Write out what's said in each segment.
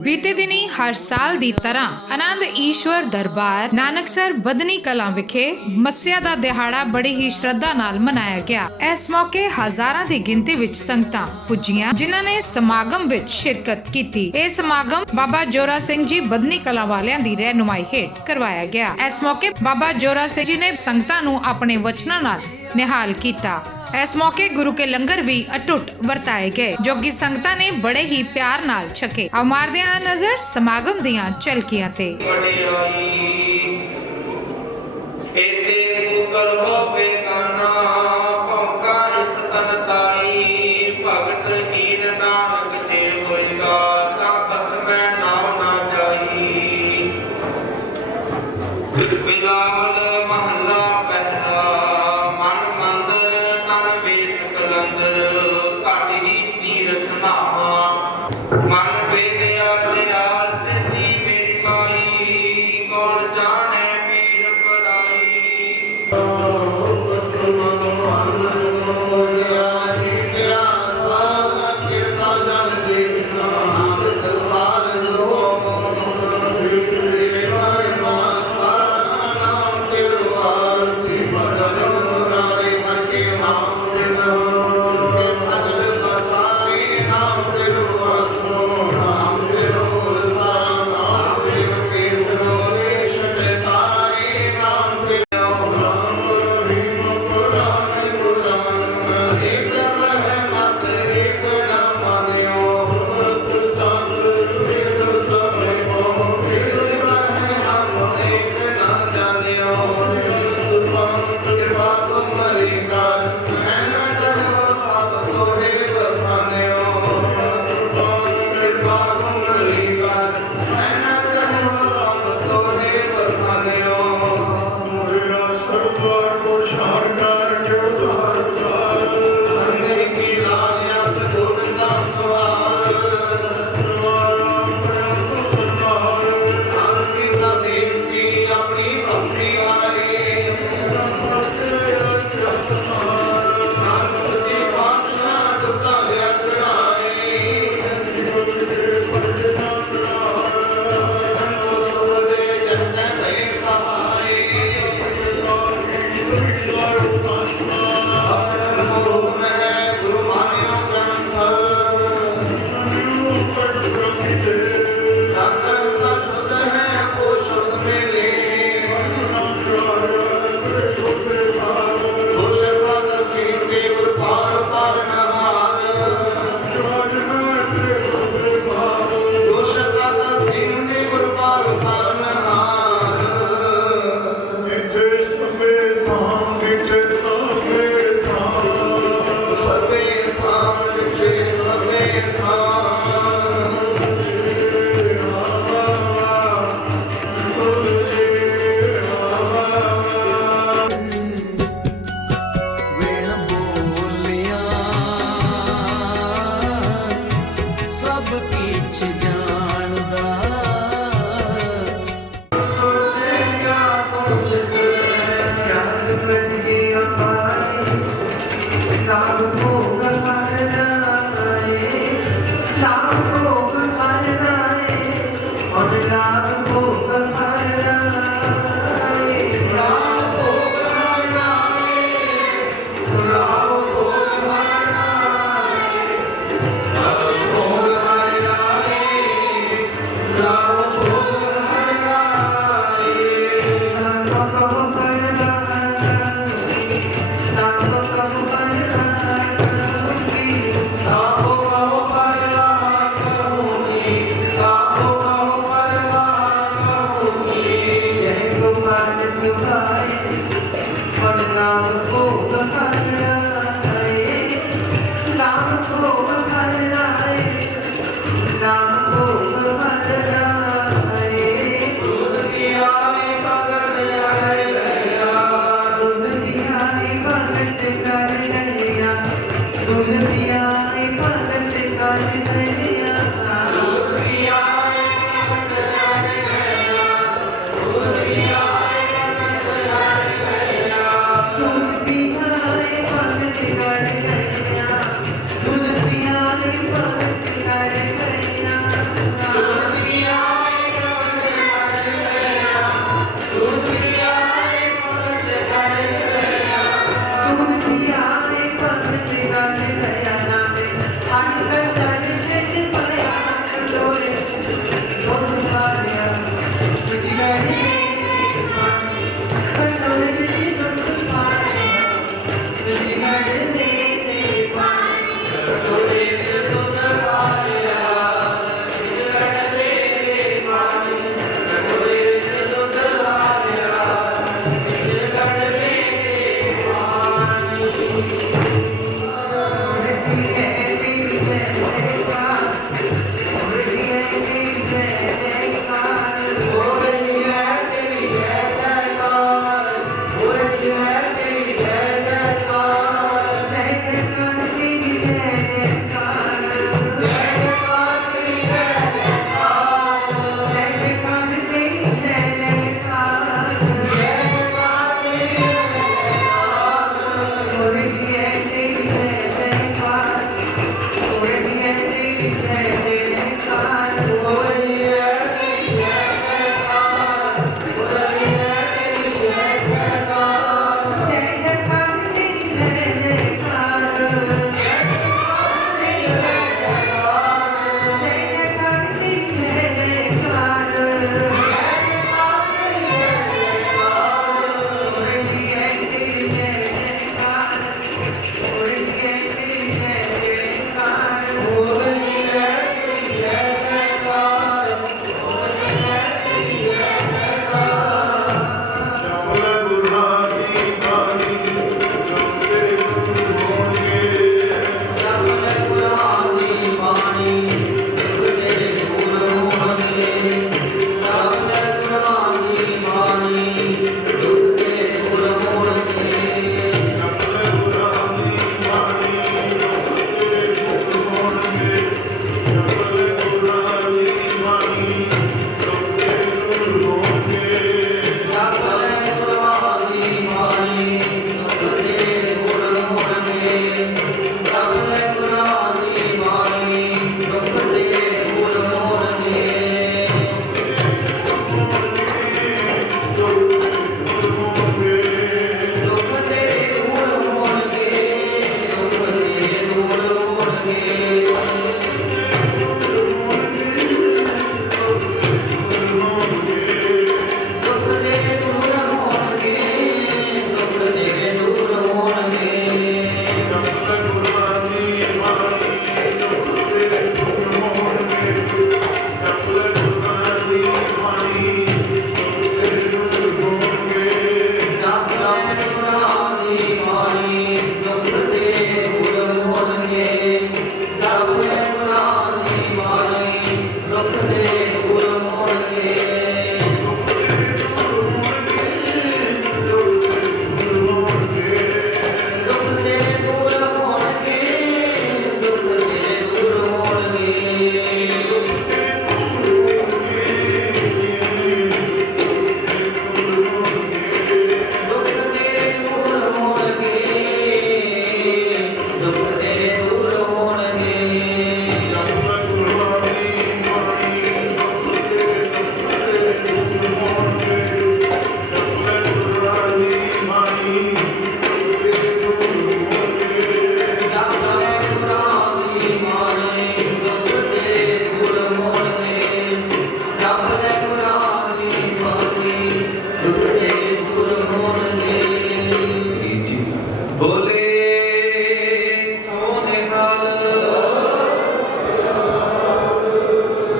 बीते दिनी हर साल ਦੀ ਤਰ੍ਹਾਂ ਆਨੰਦ ਈਸ਼ਵਰ ਦਰਬਾਰ ਨਾਨਕਸਰ ਬਦਨੀ ਕਲਾਂ ਵਿਖੇ ਮੱਸਿਆ ਦਾ ਦਿਹਾੜਾ ਬੜੀ ਹੀ ਸ਼ਰਧਾ ਨਾਲ ਮਨਾਇਆ ਗਿਆ। ਇਸ ਮੌਕੇ ਹਜ਼ਾਰਾਂ ਦੀ ਗਿਣਤੀ ਵਿੱਚ ਸੰਗਤਾਂ ਪੁੱਜੀਆਂ ਜਿਨ੍ਹਾਂ ਨੇ ਸਮਾਗਮ ਵਿੱਚ ਸ਼ਿਰਕਤ ਕੀਤੀ। ਇਹ ਸਮਾਗਮ ਬਾਬਾ ਜੋਰਾ ਸਿੰਘ ਜੀ ਬਦਨੀ ਕਲਾਂ ਵਾਲਿਆਂ ਦੀ ਰਹਿਨੁਮਾਈ ਹੇਠ ਕਰਵਾਇਆ ਗਿਆ। ਇਸ ਮੌਕੇ ਬਾਬਾ ਜੋਰਾ ਸਿੰਘ ਜੀ ਨੇ ਸੰਗਤਾਂ ਨੂੰ ਆਪਣੇ ਵਚਨਾਂ ਨਾਲ ਨਿਹਾਲ ਕੀਤਾ। इस मौके गुरु के लंगर भी अटुट वरताए गए जो कि संगतां ने बड़े ही प्यार नाल छके। अब मारदे हां नजर समागम दियां झलकियां ते।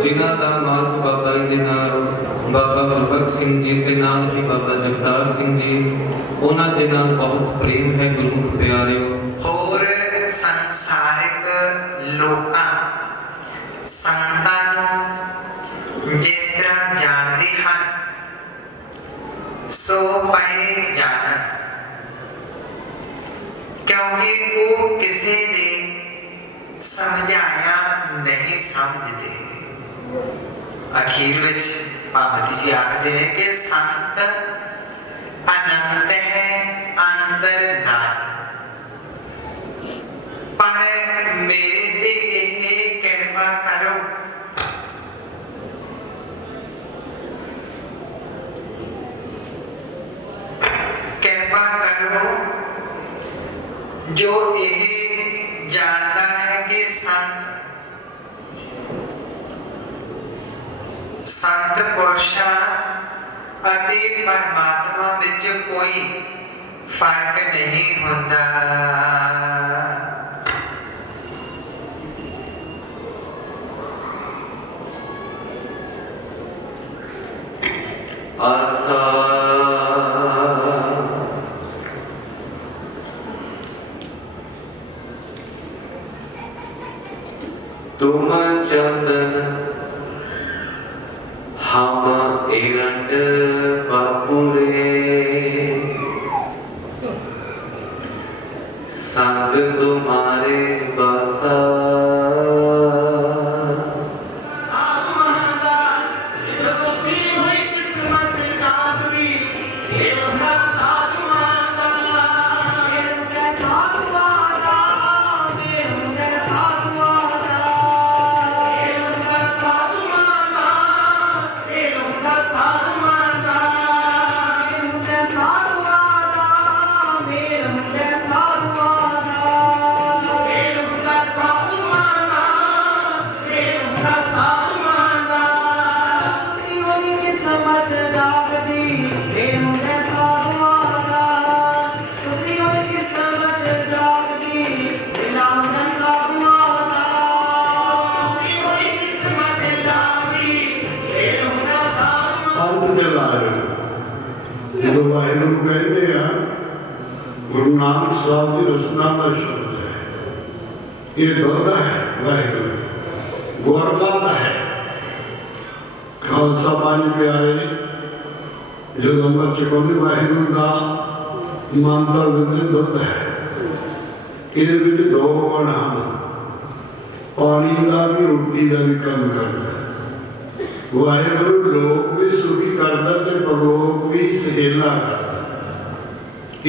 जिन्हां दा मालक बाबा जी दे नाल बाबा गुरबख्श सिंह जी ते नाल ही बाबा जगतार सिंह जी उन्हां दे नाल बहुत प्रेम है गुरमुख प्यारिओ। होर संसारिक लोकां संतां नूं जिस तरह जाणदे हन सो पए जानन, क्योंकि वो किसी दे समझाया नहीं समझते। अखीर विच भगत जी आखते हैं कि संत अनंत है अंदर नाई, पर मेरे ते इह किरपा करो जो यह जानता है कि संत पुरुषां अते परमात्मा विच कोई फर्क नहीं होता। आसा तुम चंदन हम एरंड बापुरे, संग तुम्हारे बसा जो वाहिगुरु कहते हैं गुरु नानक साहब की रचना का शब्द है। ये दुध है वाहिगुरु, गुरमत है। खालसा पंज प्यारे जो नंबर चुकाते वाहिगुरु का मंत्र देते दुध है। ये दो गुण हैं, पानी का भी रोटी का भी काम करता है। वाहिगुरु लोक भी सुखी करता है, परलोक भी सहेला करता है।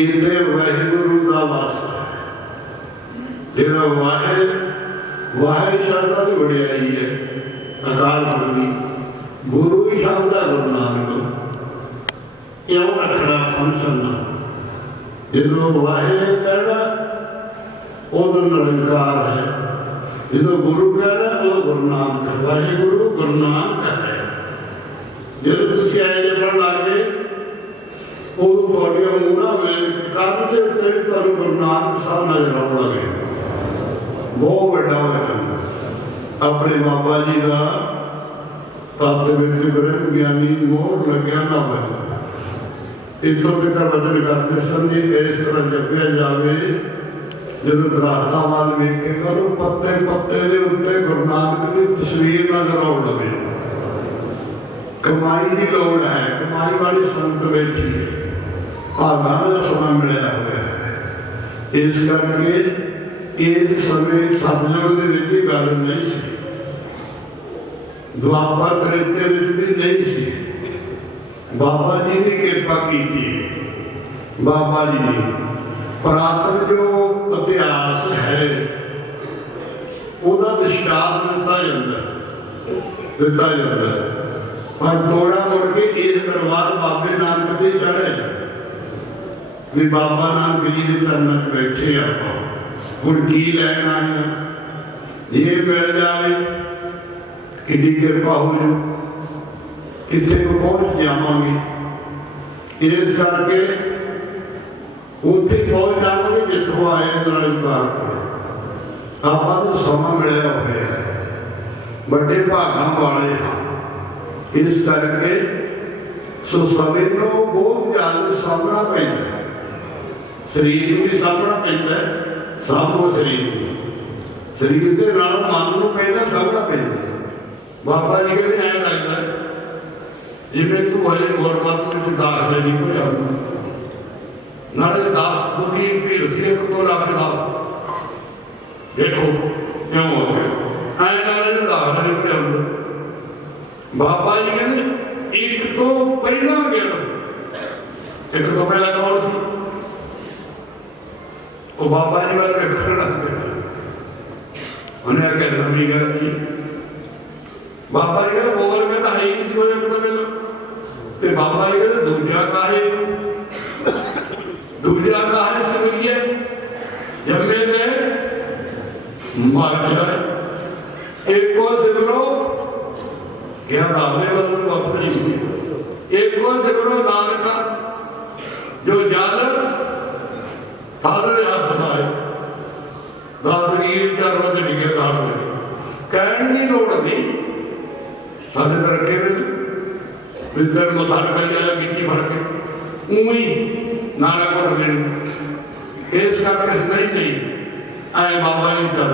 इतने वाहिगुरु का वासा है। जेड़ा वाहे वाहे शब्द की वडियाई है अकाल पुरख दी, गुरु ही शब्द है गुरु नानक। क्यों रखना फंक्शन जो वाहे कहना उदो निरंकार है, जो गुरु कहना वो गुरु नानक है। वाहिगुरु गुरु नानक है। जो तुम आए पढ़ लागे थोड़िया मूँह में कंध के उत्ते भी तुहानूं गुरु नानक साहब नजर आउण लगे। बहुत बड़ा वचन अपने बाबा जी का तत्त विच ब्रह्म ज्ञानी मोहर लग्या का वचन इतों तक वचन करते सन जी इस तरह जपया जाए। जो दरख्तां वाल वेखेगा तो पत्ते पत्ते के उत्ते गुरु नानक की तस्वीर नजर आउण लगे। कमाई की लोड़ है, कमाई वाली संत बैठी है, भागा का समा मिलया हुआ है। इस करके इस समय सतयुग दे विच भी गल नहीं सी, द्वापर त्रेते विच भी नहीं सी। बाबा जी ने कृपा की थी, बाबा जी ने पुरातन जो इतिहास है ਉਹਦਾ ਦ੍ਰਿਸ਼ਟਾਂਤ ਦਿੱਤਾ ਜਾਂਦਾ ਪਰ ਤੋੜਾ ਮੁੜ ਕੇ ਇਸ ਦਰਬਾਰ ਬਾਬੇ ਨਾਨਕ ਤੇ ਚੜ੍ਹਿਆ ਜਾਂਦਾ ਵੀ ਬਾਬਾ ਨਾਨਕ ਜੀ ਦੇ ਚਰਨਾਂ 'ਚ ਬੈਠੇ ਆਪਾਂ ਹੁਣ ਕੀ ਲੈਣ ਆਏ ਆ, ਜੇ ਮਿਲ ਜਾਵੇ ਕਿੰਨੀ ਕਿਰਪਾ ਹੋ ਜੂ, ਕਿੱਥੇ ਨੂੰ ਪਹੁੰਚ ਜਾਵਾਂਗੇ। ਇਸ ਕਰਕੇ ਉੱਥੇ ਪਹੁੰਚ ਜਾਵਾਂਗੇ ਜਿੱਥੋਂ ਆਏ ਨਿਰੰਕਾਰ ਆਪਾਂ ਨੂੰ ਸਮਾਂ ਮਿਲਿਆ ਹੋਇਆ ਹੈ, ਵੱਡੇ ਭਾਗਾਂ ਵਾਲੇ ਹਾਂ। ਇਸ ਕਰਕੇ ਸੋ ਸਮੇਂ ਨੂੰ ਬਹੁਤ ਜ਼ਿਆਦਾ ਸਾਂਭਣਾ ਪੈਂਦਾ ਹੈ, ਸਰੀਰ ਨੂੰ ਵੀ ਸਾਂਭਣਾ ਪੈਂਦਾ ਹੈ, ਸਾਂਭੋ ਸਰੀਰ ਦੇ ਨਾਲ ਮਨ ਨੂੰ ਪਹਿਲਾਂ ਸਾਂਭਣਾ ਪੈਂਦਾ। ਬਾਬਾ ਜੀ ਕਹਿੰਦੇ ਐਂ ਲੱਗਦਾ ਜਿਵੇਂ ਤੂੰ ਹਲੇ ਗੁਰਮਤਿ ਵਿੱਚ ਦਾਖਲ ਨਹੀਂ ਹੋਇਆ, ਨਾਲੇ 10 ਦੁਨੀ ਭੀੜ ਸੀ 1-2 ਲੱਖ ਦਾ, देखो क्यों हो गया ऐ ਦਾਖਲ ਨਹੀਂ ਹੋਇਆ। बाबा जी कहते एक तो पहला गया, एक तो पहला कौन सी, वो बाबा जी वाले देखने लग गए, उन्हें क्या नवी गल जी। बाबा जी कहते बोल में तो है ही नहीं, एक तो मिलो ते बाबा जी कहते दूजा काहे समझ गए जब मैंने मर जाए एक को सिमरो क्या दावे वालों को अपनी, एक को सिमरो नानक जो जालर थारे हाथ बनाए दादरीर चरणों से डिगे दान में कहने की लोड़ नहीं। सारे तरक्के में विद्यर मथार कर जाए किसी भर के ऊई नाना को दें इस करके नहीं आए बाबा जी चल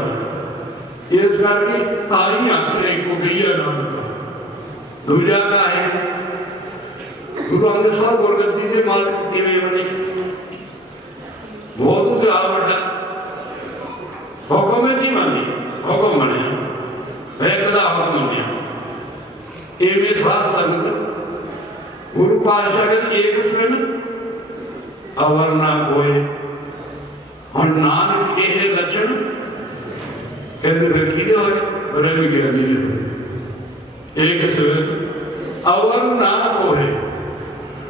इस करके तारी आते को गई है नाम दूजा का है गुरु अंगद साहब गुरगद्दी के मालिक किवें बने बहुत त्याग बड़ा हुक्म नहीं मानी हुक्म मने एकदा हुक्म मनिया एवें साध संगत गुरु पातशाह के एक सुन अवर ना कोई और नानक के लक्षण कहते रखी हो रवि ज्ञानी एक सिर अवर ना कोहे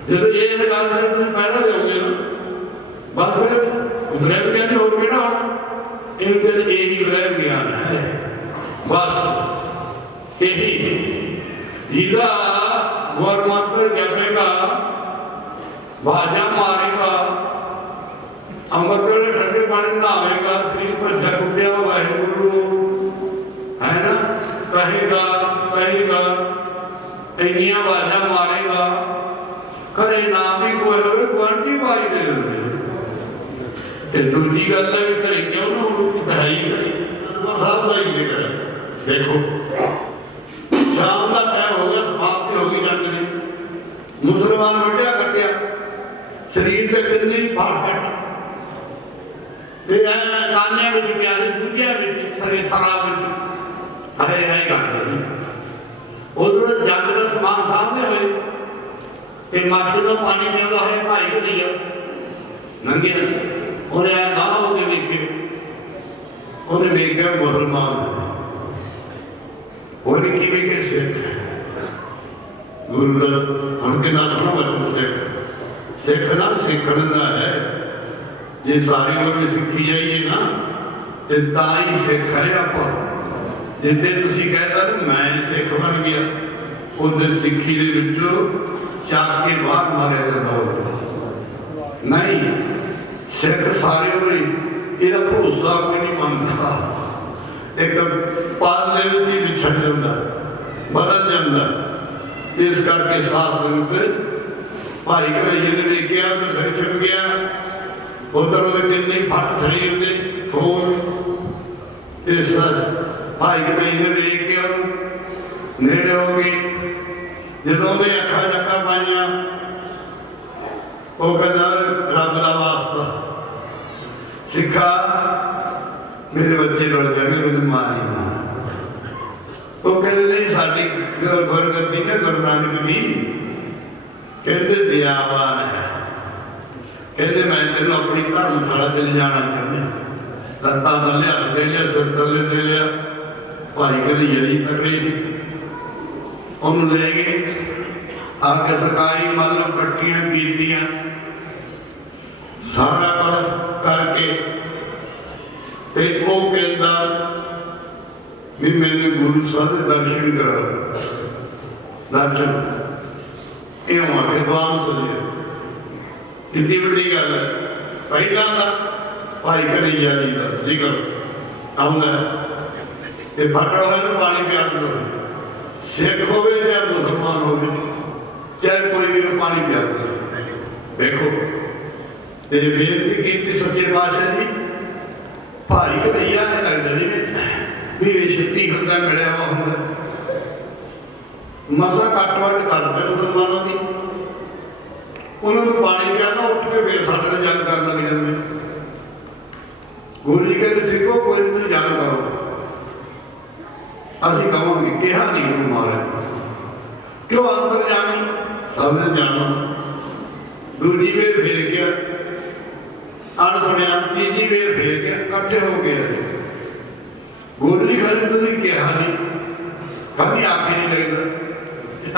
जब ये गल पहला दोगे ना बस फिर ब्रह्म ज्ञानी और भी ना होना इनके यही ब्रह्म ज्ञान है बस यही जिला गुरमंत्र जपेगा बाजा मारेगा अमृत वेले ठंडे पानी नहावेगा शरीर पर जग उठिया वाहिगुरु है ना कहेगा इन्नियां बाजा मारेगा करे ना भी कोई होवे क्वांटी पाई दे ते दूसरी गल है करे क्यों ना उनको बधाई करे साहब भाई ने करे देखो शाम का टाइम हो गया समाप्ति होगी जाती है मुसलमान वड्या कटिया शरीर ते कितनी फाड़ ते कान्या में क्या है दुनिया में सारे शराब में हरे है करते हैं उधर जाकर समान सामने हुए ते मास्टर ने पानी में है भाई को दिया नंगे उन्हें गांव के देखे उन्हें देखे मुसलमान है और की भी के सिख गुरु उनके नाम सुनो बच्चों सिख ना सीखना है जे सारी लोग सीखी जाइए ना तो ताई सिख है आप जिद्दे तुसी कहता ना मैं सिख बन गया उधर सिखी दे विचों चाक के बाहर मारे जाता होता नहीं सिख सारे कोई इहदा भरोसा कोई नहीं मानता एक पाले भी विछड़ जाता बदल जाता इस करके साथ संगत भाई घरेजी ने देखा तो फिर छिप गया उधर कितने फट शरीर के खून भाई घरेजी ने देख के नेड़े हो गए ਜਦੋਂ ਉਹਨੇ ਅੱਖਾਂ ਚੱਕਾ ਪਾਈਆਂ ਉਹ ਕਹਿੰਦਾ ਰੱਬ ਦਾ ਵਾਸਤਾ ਸਿੱਖਾ ਮੇਰੇ ਬੱਚੇ ਰੁੱਲ ਜਾਣਗੇ ਮੈਨੂੰ ਮਾਰੀ ਨਾ। ਉਹ ਕਹਿੰਦੇ ਨਹੀਂ ਸਾਡੀ ਗੁਰਗੱਦੀ ਨੇ ਗੁਰੂ ਨਾਨਕ ਦੀ ਕਹਿੰਦੇ ਦਿਆਵਾਨ ਹੈ। ਕਹਿੰਦੇ ਮੈਂ ਤੈਨੂੰ ਆਪਣੀ ਧਰਮਸ਼ਾਲਾ ਤੇ ਲਿਜਾਣਾ ਚਾਹੁੰਦਾ। ਲੱਤਾਂ ਥੱਲੇ ਹੱਥ ਦੇ ਲਿਆ, ਸਿਰ ਥੱਲੇ ਦੇ ਲਿਆ। ਭਾਈ ਕਹਿੰਦੇ ਯਰੀ ਤਕੜੀ ਸੀ, ਉਹਨੂੰ ਲੈ ਗਏ ਆ ਕੇ ਸਰਕਾਰੀ ਮਤਲਬ ਪੱਟੀਆਂ ਕੀਤੀਆਂ ਸਾਰਾ ਕਰਕੇ ਤੇ ਉਹ ਕਹਿੰਦਾ ਵੀ ਮੈਨੂੰ ਗੁਰੂ ਸਾਹਿਬ ਦੇ ਦਰਸ਼ਨ ਕਰਾ। ਦਰਸ਼ਨ ਇਹ ਆ ਕੇ ਦੁਆਨ ਸੁਣਿਆ। ਕਿੰਨੀ ਵੱਡੀ ਗੱਲ ਹੈ। ਪਹਿਲਾਂ ਤਾਂ ਭਾਈ ਕਨਈਆ ਜੀ ਦਾ ਜ਼ਿਕਰ ਆਉਂਦਾ ਤੇ ਫਟੜ ਹੋਏ ਨੂੰ ਪਾਣੀ ਪਿਆ ਦਿੰਦਾ। ਸਿੱਖ ਹੋਵੇ ਜਾਂ ਮੁਸਲਮਾਨ ਹੋਵੇ ਚਾਹੇ ਕੋਈ ਵੀ ਨੂੰ ਪਾਣੀ ਪਿਆ ਦਿੰਦਾ। ਦੇਖੋ ਤੇ ਬੇਨਤੀ ਕੀਤੀ ਸੱਚੇ ਪਾਤਸ਼ਾਹ ਜੀ ਭਾਈ ਕਨਈਆ ਨੇ ਲੱਗਦਾ ਨਹੀਂ ਵੀ ਇਹ ਛੁੱਟੀ ਹੁੰਦਾ ਮਿਲਿਆ ਵਾ ਹੁੰਦਾ। ਮਸਾ ਕੱਟ ਵੱਟ ਕਰਦੇ ਮੁਸਲਮਾਨਾਂ ਦੀ। ਉਹਨਾਂ ਨੂੰ ਪਾਣੀ ਪਿਆਦਾ ਉੱਠ ਕੇ ਫੇਰ ਸਾਡੇ ਨਾਲ ਜੰਗ ਕਰਨ ਲੱਗ ਜਾਂਦੇ। ਗੁਰੂ ਜੀ ਕਹਿੰਦੇ ਸਿੱਖੋ ਕੋਈ ਨਹੀਂ ਜੰਗ ਕਰੋ। ਅਸੀਂ ਕਹਾਂਗੇ ਕਿਹਾ ਨਹੀਂ ਗੁਰੂ ਮਹਾਰਾਜ ਕਿਉਂ ਅੰਦਰ ਜਾਣੀ ਸਭ ਨੇ ਜਾਣੋ। ਦੂਜੀ ਵੇਰ ਫੇਰ ਗਿਆ ਅਣ ਸੁਣਿਆ, ਤੀਜੀ ਵੇਰ ਫੇਰ ਗਿਆ, ਇਕੱਠੇ ਹੋ ਗਏ। ਗੁਰੂ ਜੀ ਖਾਲੀ ਤੁਸੀਂ ਕਿਹਾ ਨਹੀਂ ਕभी ਆਖੇ ਨਹੀਂ ਲੱਗਦਾ।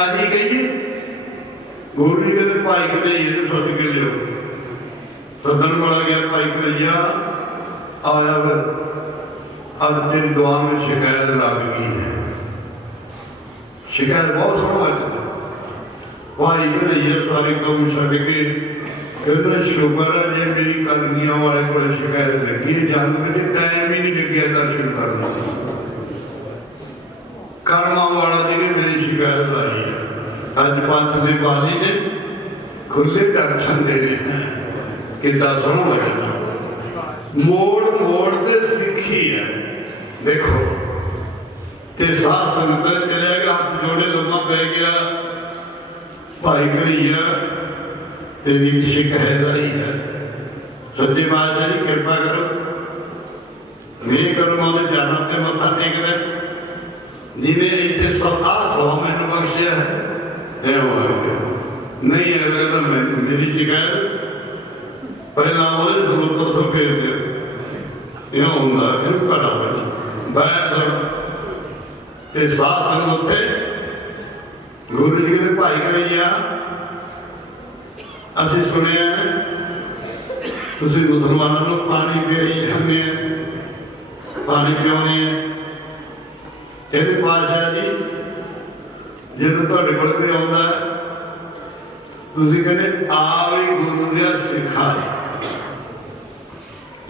ਅਸੀਂ ਕਹੀਏ ਗੁਰੂ ਜੀ ਕਹਿੰਦੇ ਭਾਈ ਕਨਈਆ ਨੂੰ ਸੱਦ ਕੇ ਲਿਓ। ਸੱਦਣ ਵਾਲਾ ਗਿਆ ਭਾਈ ਕਨਈਆ ਆਇਆ ਅੱਜ ਤੇਰੀ ਦੁਆਨ ਵਿੱਚ ਸ਼ਿਕਾਇਤ ਲੱਗ ਗਈ ਹੈ। ਸ਼ਿਕਾਇਤ ਬਹੁਤ ਸੋਹਣਾ ਭਾਈ ਕਨਈਆ ਸਾਰੇ ਕੰਮ ਛੱਡ ਕੇ ਕਹਿੰਦਾ ਸ਼ੁਕਰ ਹੈ ਜੇ ਮੇਰੀ ਕਲਗੀਆਂ ਵਾਲੇ ਕੋਲ ਸ਼ਿਕਾਇਤ ਲੱਗੀ ਹੈ। ਜਦ ਮੈਨੂੰ ਟਾਈਮ ਹੀ ਨਹੀਂ ਲੱਗਿਆ ਦਰਸ਼ਨ ਕਰਨ ਦਾ। ਕਰਮਾਂ ਵਾਲਾ ਜੀ ਨੇ ਮੇਰੀ ਸ਼ਿਕਾਇਤ ਲਾਈ ਹੈ। ਅੱਜ ਪੰਥ ਦੇ ਬਾਣੀ ਨੇ ਖੁੱਲੇ ਦਰਸ਼ਨ ਦੇਣੇ ਹੈ। ਕਿੱਦਾਂ ਸੋਹਣਾ ਲੱਗਦਾ। ਮੋੜ ਮੋੜ ਤੇ ਸਿੱਖੀ ਹੈ। ਦੇਖੋ ਤੇ ਸਾਧ ਸੰਗਤ ਚਲਿਆ ਗਿਆ, ਹੱਥ ਜੋੜੇ ਲੰਮਾ ਪੈ ਗਿਆ। ਭਾਈ ਕਨਈਆ ਤੇਰੀ ਸ਼ਿਕਾਇਤ ਆਈ ਹੈ। ਸੱਚੇ ਪਾਤਸ਼ਾਹ ਜੀ ਕਿਰਪਾ ਕਰੋ। ਮੇਰੇ ਕਰਮਾਂ ਦੇ ਜਾਨਾਂ ਤੇ ਮੱਥਾ ਟੇਕਦਾ ਜਿਵੇਂ ਇੱਥੇ ਸਦਾ ਸੋ ਮੈਨੂੰ ਬਖਸ਼ਿਆ ਹੈ ਨਹੀਂ ਅਗਲੇ ਤਾਂ ਮੈਨੂੰ ਮੇਰੀ ਸ਼ਿਕਾਇਤ ਪਹਿਲਾਂ ਉਹਦੇ ਸਮੁੰਦਰ ਤੋਂ ਭੇਜ ਦਿਓ। ਇਹ ਹੁੰਦਾ ਇਹਨੂੰ ਘੜਾ ਬਣੀ ਬੈਠ ਤੇ ਸਾਧ ਸੰਗਤ ਉੱਥੇ ਗੁਰੂ ਜੀ ਦੇ ਭਾਈ ਕਨਈਆ ਅਸੀਂ ਸੁਣਿਆ ਤੁਸੀਂ ਮੁਸਲਮਾਨਾਂ ਨੂੰ ਪਾਣੀ ਪਿਆਈ ਜਾਂਦੇ ਆ, ਪਾਣੀ ਪਿਆਉਣੇ ਆ। ਕਹਿੰਦੇ ਪਾਤਸ਼ਾਹ ਜੀ ਜਦੋਂ ਤੁਹਾਡੇ ਕੋਲ ਕੋਈ ਆਉਂਦਾ ਤੁਸੀਂ ਕਹਿੰਦੇ ਆ ਵੀ ਗੁਰੂ ਦੇ ਸਿਖਾਏ।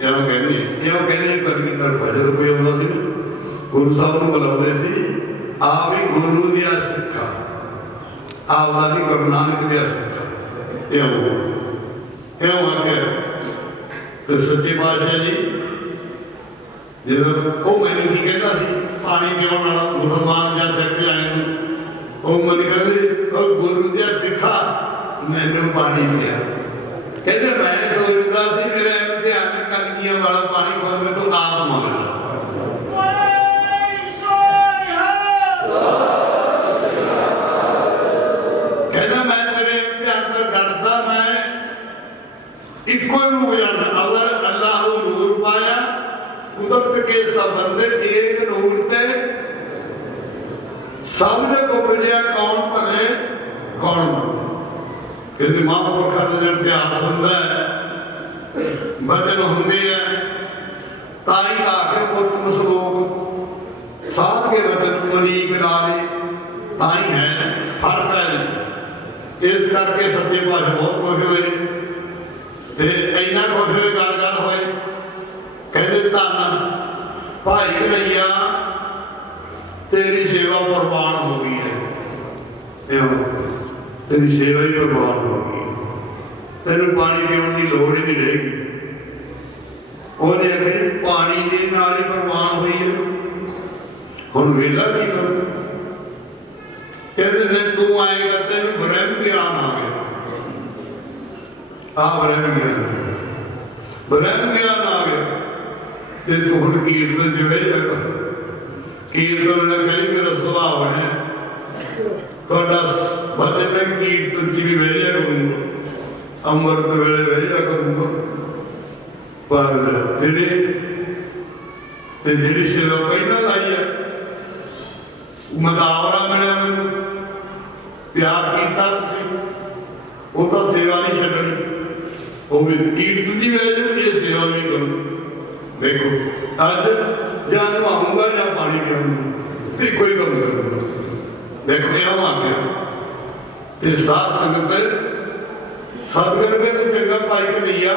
ਇਹਨੂੰ ਕਹਿੰਦੇ ਕਰਨੀ ਤਰਫ ਜਦੋਂ ਕੋਈ ਆਉਂਦਾ ਸੀ ਗੁਰੂ ਸਾਹਿਬ ਨੂੰ ਬੁਲਾਉਂਦੇ ਸੀ ਆ ਵੀ ਗੁਰੂ ਦੀ ਸਿੱਖਾ ਆਵਾ ਦੀ ਗੁਰੂ ਨਾਨਕ ਦੀ ਸਿੱਖਾ। ਇਹ ਆ ਕੇ ਤੇ ਸੱਚੇ ਪਾਤਸ਼ਾਹ ਜੀ ਜਦੋਂ ਉਹ ਮੈਨੂੰ ਕੀ ਕਹਿੰਦਾ ਸੀ ਪਾਣੀ ਪਿਆਉਣ ਵਾਲਾ ਮੁਸਲਮਾਨ ਜਾਂ ਸਿੱਖ ਆਏ ਨੂੰ ਉਹ ਮੈਨੂੰ ਕਹਿੰਦੇ ਗੁਰੂ ਦੀ ਸਿੱਖਾ ਮੈਨੂੰ ਪਾਣੀ ਪਿਆ। ਕਹਿੰਦੇ ਮੈਂ ਸੋਚਦਾ ਸੀ ਮੇਰਾ ਧਿਆਨ ਕਲਗੀਆਂ ਵਾਲਾ ਪਾਣੀ ਖੋਲ ਮੈਂ ਤੋਂ ਆਪ ਮੰਗਦਾ। ਕਹਿੰਦਾ ਮੈਂ ਤੇਰੇ ਧਿਆਨ ਤੋਂ ਡਰਦਾ। ਮੈਂ ਇੱਕੋ ਨੂੰ ਜਾਣਦਾ ਅਵਰ ਅੱਲਾਹ ਨੂਰ ਪਾਇਆ ਕੁਦਰਤ ਕੇ ਸਭ ਬੰਦੇ ਇੱਕ ਨੂਰ ਤੇ ਸਭ ਨੇ ਕੋ ਮਿਲਿਆ ਕੌਣ ਭਲੇ ਕੌਣ ਮਾੜੇ। ਕਹਿੰਦੇ ਮਹਾਂਪੁਰਖਾਂ ਦਾ ਜਿਹੜਾ ਇਤਿਹਾਸ ਹੁੰਦਾ ਹੈ ਬਚਨ ਹੁੰਦੇ ਆ ਤਾਂ ਹੀ ਆ ਕੇ ਪੁੱਤ ਸਲੋਕ ਸਾਧ ਕੇ ਬਚਨ ਮਨੀਕ ਲਾਵੇ ਤਾਂ ਹੀ ਹੈ ਫਰਕ ਹੈ। ਇਸ ਕਰਕੇ ਸੱਚੇ ਪਾਤਸ਼ਾਹ ਬਹੁਤ ਖੁਸ਼ ਹੋਏ ਤੇ ਇੰਨਾ ਖੁਸ਼ ਹੋਏ ਗੱਲ ਹੋਏ ਕਹਿੰਦੇ ਧੰਨ ਭਾਈ ਕਨਈਆ ਤੇਰੀ ਸੇਵਾ ਪ੍ਰਵਾਨ ਹੋ ਗਈ ਹੈ। ਤੇਰੀ ਸੇਵਾ ਹੀ ਪ੍ਰਵਾਨ ਹੋ ਗਈ। ਤੈਨੂੰ ਪਾਣੀ ਪੀਣ ਦੀ ਲੋੜ ਹੀ ਨਹੀਂ ਰਹੇਗੀ। ਉਹਨੇ ਆਖਿਆ ਪਾਣੀ ਦੇ ਨਾਲ ਹੀ ਪ੍ਰਵਾਨ ਹੋਈ ਹੈ। ਹੁਣ ਵੇਲਾ ਕੀ ਕਰੂ। कहते ने तू आए करते में ब्रह्म ज्ञान आ गया। ब्रह्म ज्ञान आ गया ते तू हुण कीर्तन जो है कीर्तन ने कहीं मेरा स्वभाव है थोड़ा भजन कीर्तन की भी भेजा करूंगा अमृत वेले भेजा करूंगा पर तेरी सेवा पहला लाई है मदावरा मिले मैं प्यार किया वो तो सेवा नहीं छड़नी वो भी कीर्तन की भेज ये सेवा भी करूँ देखो आज या नहाऊंगा या पानी पियाऊंगा कोई कम करूंगा देखो क्या आ गया ये सात संगत सदगुरु के तो चंगा पाई के नहीं आ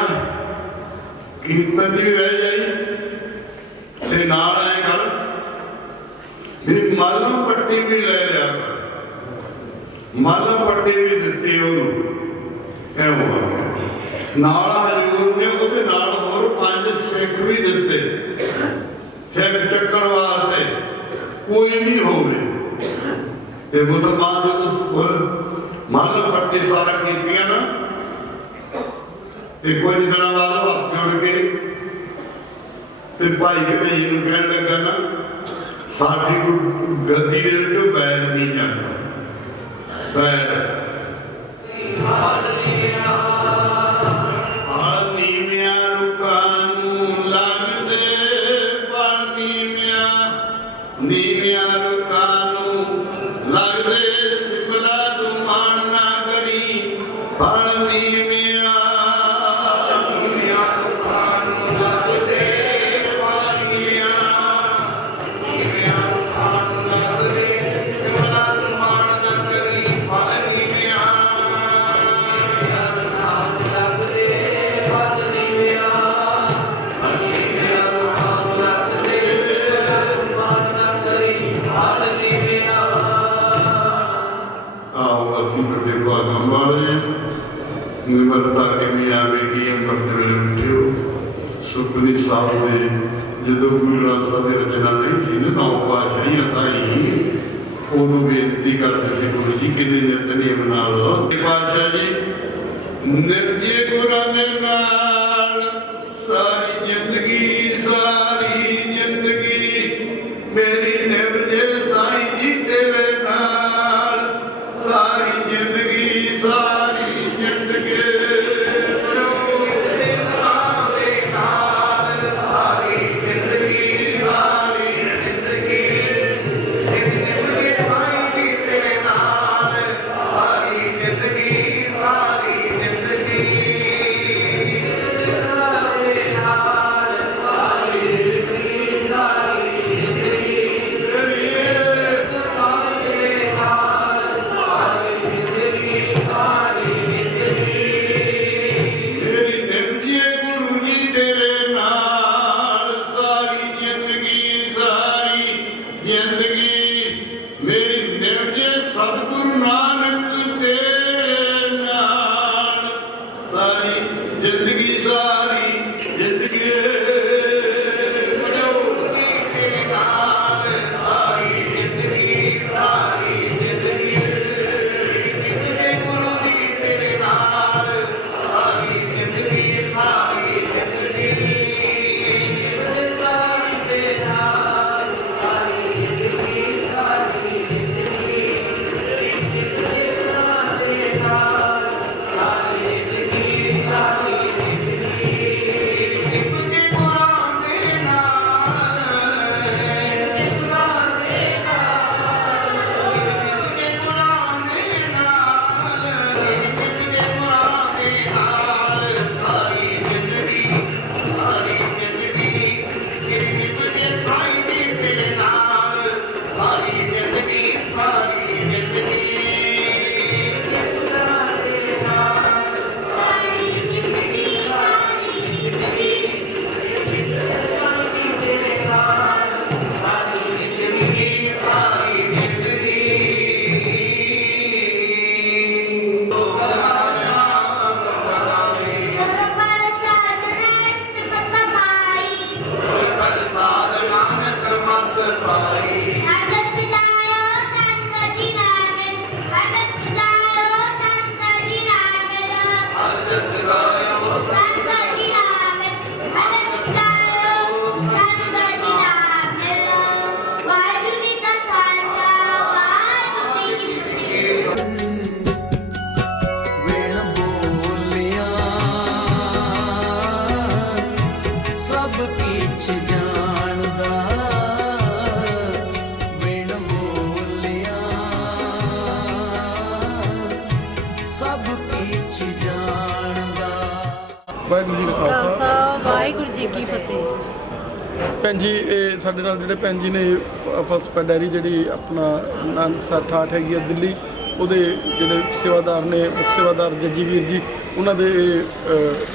कीर्तन की भी बह जाई ते नाल आए कर भी माला पट्टी भी ले लिया कर माला पट्टी भी दिती नाल हजूर ने उसके नाल होर 5 सिख भी दिते सिख चक्कर वास्ते कोई भी होवे ते मुसलमान जो माला पट्टी सारा कीतियां ना ते कोई दिना वाला हाथ जोड़ के ते भाई के जी नूं कहण लगा ना साडी को गद्दी दे विचों बैर नहीं जाता बैर निमरता कितनी आवेगी अमृत वेले उठियो सुखनी साहब दे जदों गुरु ग्रंथ साहिब की रचना नहीं थी ना नौ पातशाही ताई उन्होंने बेनती करते थे गुरु जी कि नित्यनेम नाल पातशाह जी निर्जे गुरु दे नाल सारी जिंदगी मेरी निभजे साईं जी तेरे नाल सारी जिंदगी ਵਾਹਿਗੁਰੂ ਜੀ ਕਾ ਖਾਲਸਾ। ਖਾਲਸਾ ਵਾਹਿਗੁਰੂ ਜੀ ਕੀ ਫਤਿਹ। ਭੈਣ ਜੀ ਇਹ ਸਾਡੇ ਨਾਲ ਜਿਹੜੇ ਭੈਣ ਜੀ ਨੇ ਫਲਸਫਾ ਡੈਰੀ ਜਿਹੜੀ ਆਪਣਾ ਨਾਨਕਸਰ ਠਾਠ ਹੈਗੀ ਆ ਦਿੱਲੀ, ਉਹਦੇ ਜਿਹੜੇ ਸੇਵਾਦਾਰ ਨੇ, ਮੁੱਖ ਸੇਵਾਦਾਰ ਜੱਜੀ ਵੀਰ ਜੀ, ਉਹਨਾਂ ਦੇ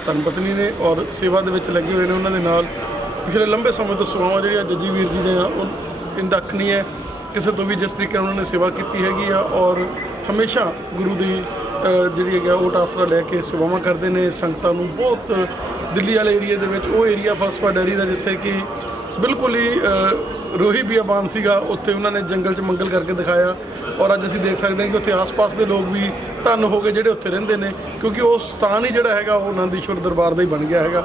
ਧਰਮ ਪਤਨੀ ਨੇ ਔਰ ਸੇਵਾ ਦੇ ਵਿੱਚ ਲੱਗੇ ਹੋਏ ਨੇ। ਉਹਨਾਂ ਦੇ ਨਾਲ ਪਿਛਲੇ ਲੰਬੇ ਸਮੇਂ ਤੋਂ ਸੇਵਾਵਾਂ ਜਿਹੜੀਆਂ ਜੱਜੀ ਵੀਰ ਜੀ ਦੀਆਂ ਉਹ ਇੰਦਕ ਨਹੀਂ ਹੈ ਕਿਸੇ ਤੋਂ ਵੀ, ਜਿਸ ਤਰੀਕੇ ਨਾਲ ਉਹਨਾਂ ਨੇ ਸੇਵਾ ਕੀਤੀ ਹੈਗੀ ਆ ਔਰ ਹਮੇਸ਼ਾ ਗੁਰੂ ਦੀ ਜਿਹੜੀ ਹੈਗਾ ਓਟ ਆਸਰਾ ਲੈ ਕੇ ਸੇਵਾਵਾਂ ਕਰਦੇ ਨੇ ਸੰਗਤਾਂ ਨੂੰ। ਬਹੁਤ ਦਿੱਲੀ ਵਾਲੇ ਏਰੀਏ ਦੇ ਵਿੱਚ ਉਹ ਏਰੀਆ ਫਲਸਫਾ ਡੈਰੀ ਦਾ ਜਿੱਥੇ ਕਿ ਬਿਲਕੁਲ ਹੀ ਰੋਹੀ ਬਿਆਬਾਨ ਸੀਗਾ, ਉੱਥੇ ਉਹਨਾਂ ਨੇ ਜੰਗਲ 'ਚ ਮੰਗਲ ਕਰਕੇ ਦਿਖਾਇਆ ਔਰ ਅੱਜ ਅਸੀਂ ਦੇਖ ਸਕਦੇ ਹਾਂ ਕਿ ਉੱਥੇ ਆਸ-ਪਾਸ ਦੇ ਲੋਕ ਵੀ ਧੰਨ ਹੋ ਗਏ ਜਿਹੜੇ ਉੱਥੇ ਰਹਿੰਦੇ ਨੇ, ਕਿਉਂਕਿ ਉਹ ਸਥਾਨ ਹੀ ਜਿਹੜਾ ਹੈਗਾ ਉਹ ਆਨੰਦ ਈਸ਼ਵਰ ਦਰਬਾਰ ਦਾ ਹੀ ਬਣ ਗਿਆ ਹੈਗਾ।